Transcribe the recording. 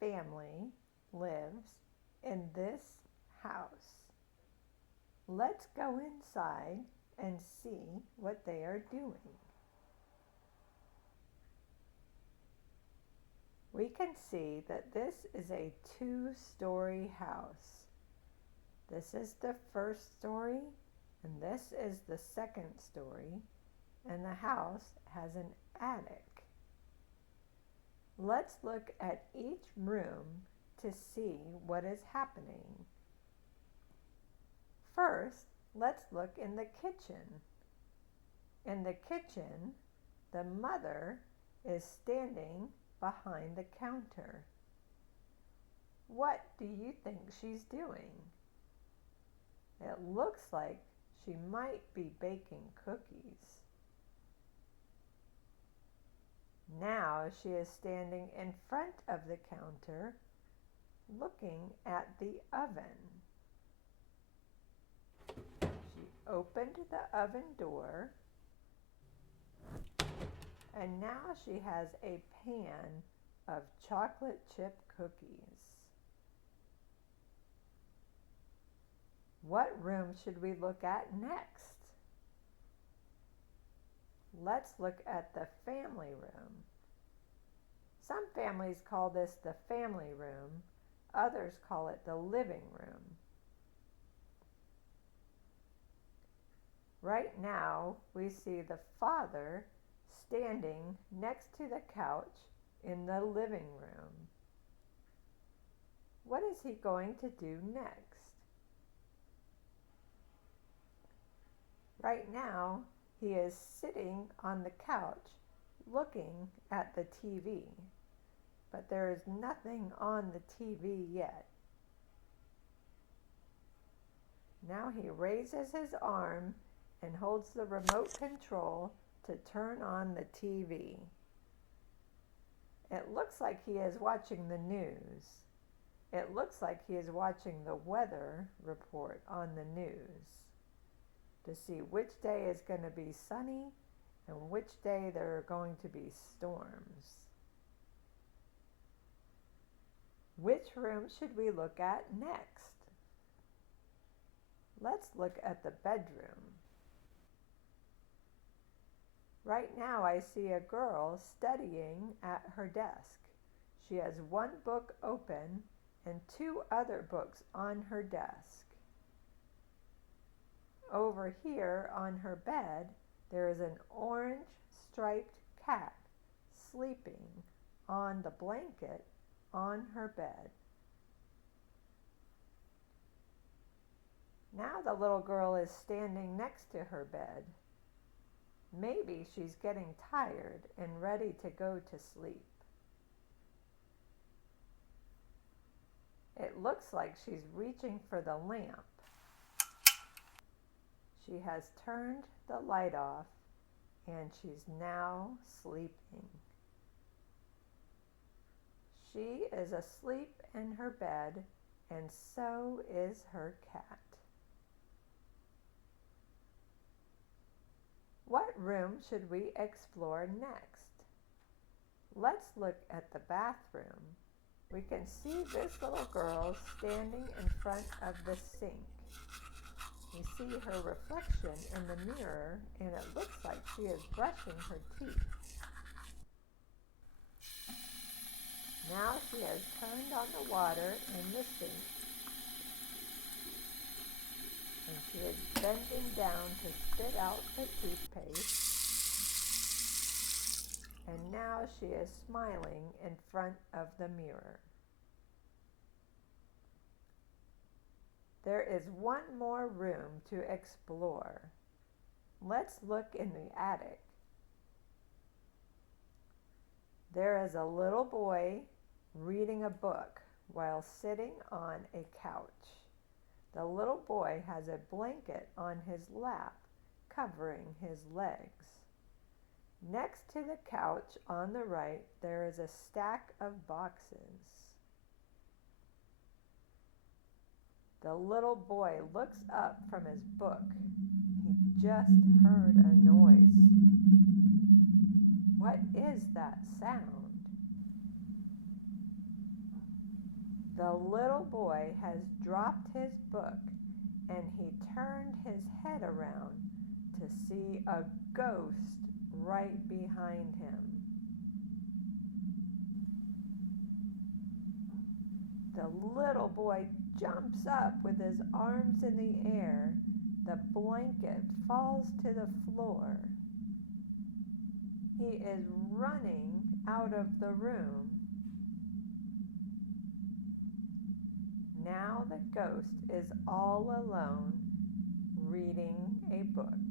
family lives in this house. Let's go inside and see what they are doing. We can see that this is a two-story house. This is the first story, and this is the second story, and the house has an attic. Let's look at each room to see what is happening. First, let's look in the kitchen. In the kitchen, the mother is standing behind the counter. What do you think she's doing? It looks like she might be baking cookies. Now she is standing in front of the counter looking at the oven. She opened the oven door, and now she has a pan of chocolate chip cookies. What room should we look at next? Let's look at the family room. Some families call this the family room. Others call it the living room. Right now, we see the father standing next to the couch in the living room. What is he going to do next? Right now, he is sitting on the couch looking at the TV, but there is nothing on the TV yet. Now he raises his arm and holds the remote control to turn on the TV. It looks like he is watching the news. It looks like he is watching the weather report on the news to see which day is going to be sunny and which day there are going to be storms. Which room should we look at next? Let's look at the bedroom. Right now I see a girl studying at her desk. She has one book open and two other books on her desk. Over here on her bed, there is an orange striped cat sleeping on the blanket on her bed. Now the little girl is standing next to her bed. Maybe she's getting tired and ready to go to sleep. It looks like she's reaching for the lamp. She has turned the light off and she's now sleeping. She is asleep in her bed, and so is her cat. What room should we explore next? Let's look at the bathroom. We can see this little girl standing in front of the sink. We see her reflection in the mirror, and it looks like she is brushing her teeth. Now she has turned on the water in the sink, and she is bending down to spit out the toothpaste. And now she is smiling in front of the mirror. There is one more room to explore. Let's look in the attic. There is a little boy reading a book while sitting on a couch. The little boy has a blanket on his lap covering his legs. Next to the couch on the right, there is a stack of boxes. The little boy looks up from his book. He just heard a noise. What is that sound? The little boy has dropped his book and he turned his head around to see a ghost right behind him. The little boy jumps up with his arms in the air. The blanket falls to the floor. He is running out of the room. Now the ghost is all alone reading a book.